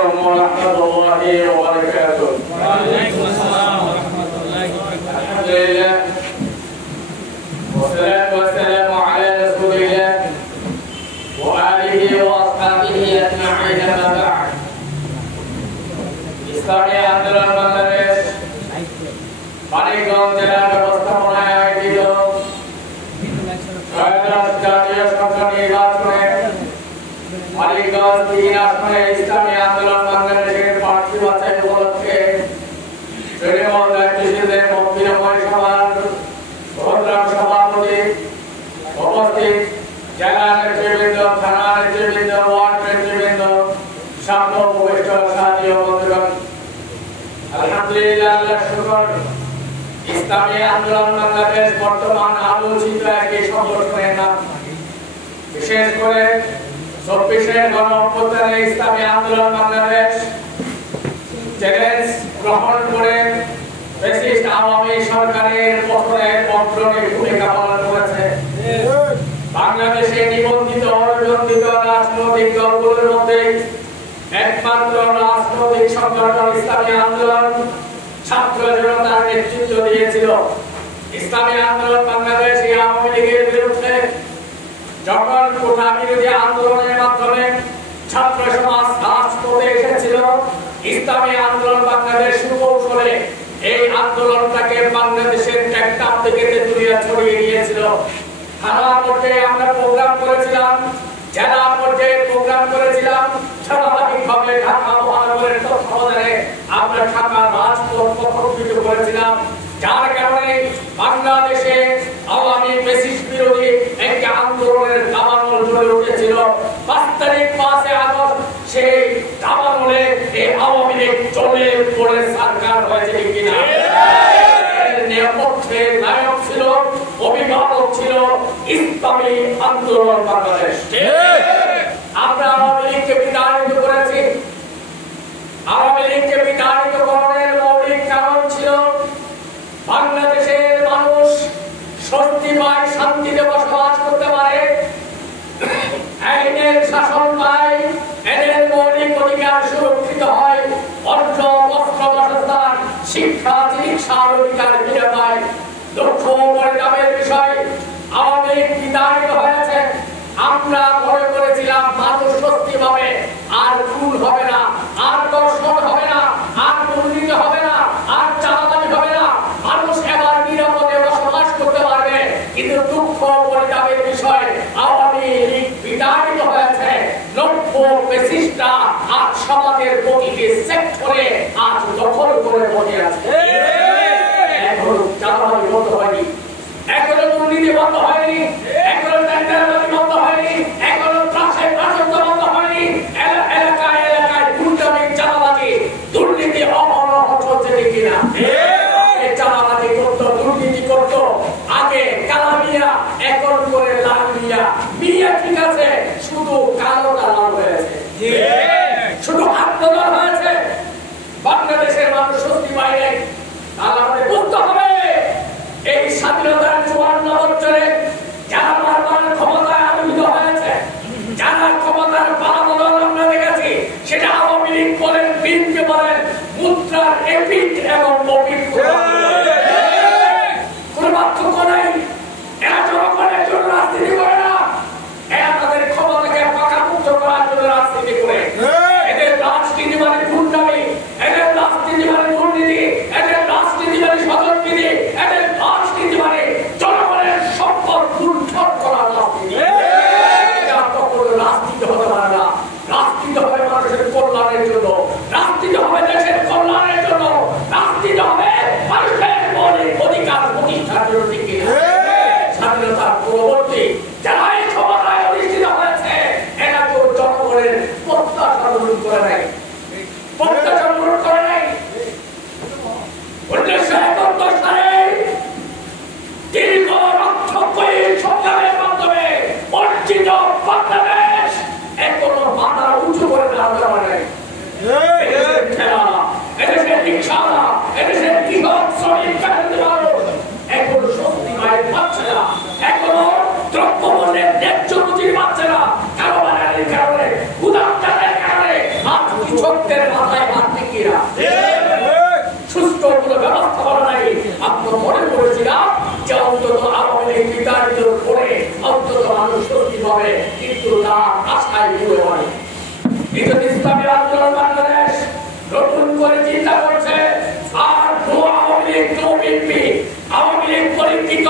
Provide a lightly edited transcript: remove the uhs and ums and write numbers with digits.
عليكم ورحمة الله وبركاته. وعليكم السلام ورحمة الله وبركاته. الحمد لله والصلاة والسلام على رسول الله وآله وأصحابه أجمعين أما بعد. ইসলামী আন্দোলন বাংলাদেশ মানিকগঞ্জ জেলা ব্যবস্থাপনায় আয়োজিত ত্রয়োদশ জাতীয় সংসদ নির্বাচনে মানিকগঞ্জ 3 আসনে ইসলামী আন্দোলন বাংলাদেশের প্রার্থী বাছাই উপলক্ষে তৃণমূল নেতৃত্বের মন্ত্রীময় সভার প্রধান সভাপতি উপস্থিত জেলা নেতৃবৃন্দ, থানা নেতৃবৃন্দ, ওয়ার্ড নেতৃবৃন্দ, সামনে উপবিষ্ট সাথী ও বন্ধুগণ, আলহামদুলিল্লাহ, আল্লাহর শুকর, ইসলামী আন্দোলন বাংলাদেশ বর্তমান আলোচিত একটি সংগঠনের নাম। বিশেষ করে 24-এর গণ-অভ্যুত্থানে ইসলামী আন্দোলন বাংলাদেশ চ্যালেঞ্জ গ্রহণ করে ফ্যাসিস্ট আওয়ামী সরকারের পতনে অগ্রণী ভূমিকা পালন করেছে। বাংলাদেশে নিবন্ধিত অনিবন্ধিত রাজনৈতিক দলগুলোর মধ্যে একমাত্র রাজনৈতিক সংগঠন ইসলামী আন্দোলন ছাত্র জনতার নেতৃত্ব দিয়েছিল। ইসলামী আন্দোলন বাংলাদেশ আওয়ামী লীগের বিরুদ্ধে যখন কোটা বিরোধী আন্দোলনের মাধ্যমে ছাত্র সমাজ রাজপথে এসেছিল, ইসলামী আন্দোলন বাংলাদেশ সুকৌশলে এই আন্দোলনটাকে বাংলাদেশের একটা থেকে তেতুলিয়া ছড়িয়ে দিয়েছিল। থানা পর্যায়ে আমরা প্রোগ্রাম করেছিলাম, জেলা পর্যায়ে প্রোগ্রাম করেছিলাম, ধারাবাহিকভাবে ঢাকা মহানগরের তত্ত্বাবধানে আমরা ঢাকা রাজপথ প্রকল্পিত করেছিলাম। যার কারণে বাংলাদেশে আওয়ামী ফ্যাসিস্ট বিরোধী একটি আন্দোলনের দাবানল জ্বলে উঠেছিল। 5 তারিখ 5 আগস্ট সেই দাবানলে এই আওয়ামী লীগ চলে পড়ে সরকার হয়েছে কিনা, নেপথ্যে নায়ক ছিল, অভিভাবক ছিল ইসলামী আন্দোলন বাংলাদেশ। আমরা আওয়ামী লীগকে বিতাড়িত করেছি। আওয়ামী লীগকে বিতাড়িত করার মৌলিক কারণ ছিল বাংলাদেশের মানুষ স্বস্তি পায়, শান্তিতে বসবাস করতে পারে, আইনের শাসন পায়, এদের মৌলিক অধিকার সুরক্ষিত হয়, অর্থ, বস্ত্র, বাসস্থান, শিক্ষা, চিকিৎসার অধিকার ফিরে পায়। দুঃখ পরিতাপের বিষয়, আওয়ামী লীগ বিতাড়িত হয়েছে। আমরা মনে করেছিলাম মানুষ স্বস্তি পাবে, আর খুন হবে না, আর দর্শন হবে না, আর দুর্নীতি হবে না, আর চাঁদাবাজি হবে না, মানুষ এবার নিরাপদে বসবাস করতে পারবে। কিন্তু দুঃখ পরিতাপের বিষয়, আওয়ামী লীগ বিতাড়িত হয়েছে। নব্য ফ্যাসিস্টরা আজ সমাজের প্রতিটি সেক্টরে আজ দখল করে বসে আছে। এখনো চাঁদাবাজি বন্ধ হয়নি, এখনো দুর্নীতি বন্ধ হয়নি, এখনো টেন্ডারবাজি বন্ধ হয়নি, এখনো রাজত্ব বন্ধ হয়নি। এলাকায় এলাকায় দুর্নীতি, চাঁদাবাজি, দুর্নীতি অহরহ চলছে কিনা? চাঁদাবাজি করতো, দুর্নীতি করতো আগে কালা মিয়া, এখন করে লাল মিয়া। মিয়া ঠিক আছে, শুধু কালোটা লাল হয়েছে, শুধু আত্মদল হয়েছে। বাংলাদেশের মানুষ স্বস্তি পায় নাই। আমাদের বুঝতে হবে এই স্বাধীনতার 54 বছরে যারা বারবার ক্ষমতায় আরোহিত হয়েছে, যারা ক্ষমতার পালাবদল আমরা দেখেছি, সেটা আওয়ামী লীগ বলেন, বিএনপি বলেন, মুদ্রার এপিট এবং ওপিট কোনো পার্থক্য নাই। এরা জনগণের জন্য রাজনীতি করে না, এরা তাদের ক্ষমতাকে পাকাপোক্ত করার জন্য রাজনীতি করে। এদের রাজনীতি মানে গুন্ডামি, এদের রাজনীতি মানে দুর্নীতি, এদের রাজনীতি মানে সদরনীতি, এদের রাজনীতি মানে জনগণের সম্পদ লুণ্ঠন করার রাজনীতি। এটা কখনো রাজনীতি হতে পারে না। রাজনীতি হবে মানুষের কল্যাণের জন্য, রাজনীতি হবে দেশের কল্যাণের জন্য, রাজনীতি হবে মানুষের মৌলিক অধিকার প্রতিষ্ঠার জন্য। স্বাধীনতার পরবর্তী যারা এই ক্ষমতায় অধিষ্ঠিত হয়েছে, এরা তো জনগণের প্রত্যাশা পূরণ করে নাই, প্রত্যাশা পূরণ করে নাই। 1971 সালে দীর্ঘ রক্তক্ষয়ী সংগ্রামের মাধ্যমে অর্জিত বাংলাদেশ এখনো মাথা উঁচু করে দাঁড়াতে পারে নাই। শাসকদের মাথায় হাত টিকিয়ে সুস্থ কোনো ব্যবস্থা করা নাই। আমরা মনে করেছিলাম যে অন্তত আওয়ামী লীগ বিতাড়িত করে অন্তত মানুষ স্বস্তি পাবে, কিন্তু তার আশায় পুরো হয়। ইসলামী আন্দোলন বাংলাদেশ নতুন করে চিন্তা করছে আর আওয়ামী লীগ বিএনপি, আওয়ামী লীগ পরিচিত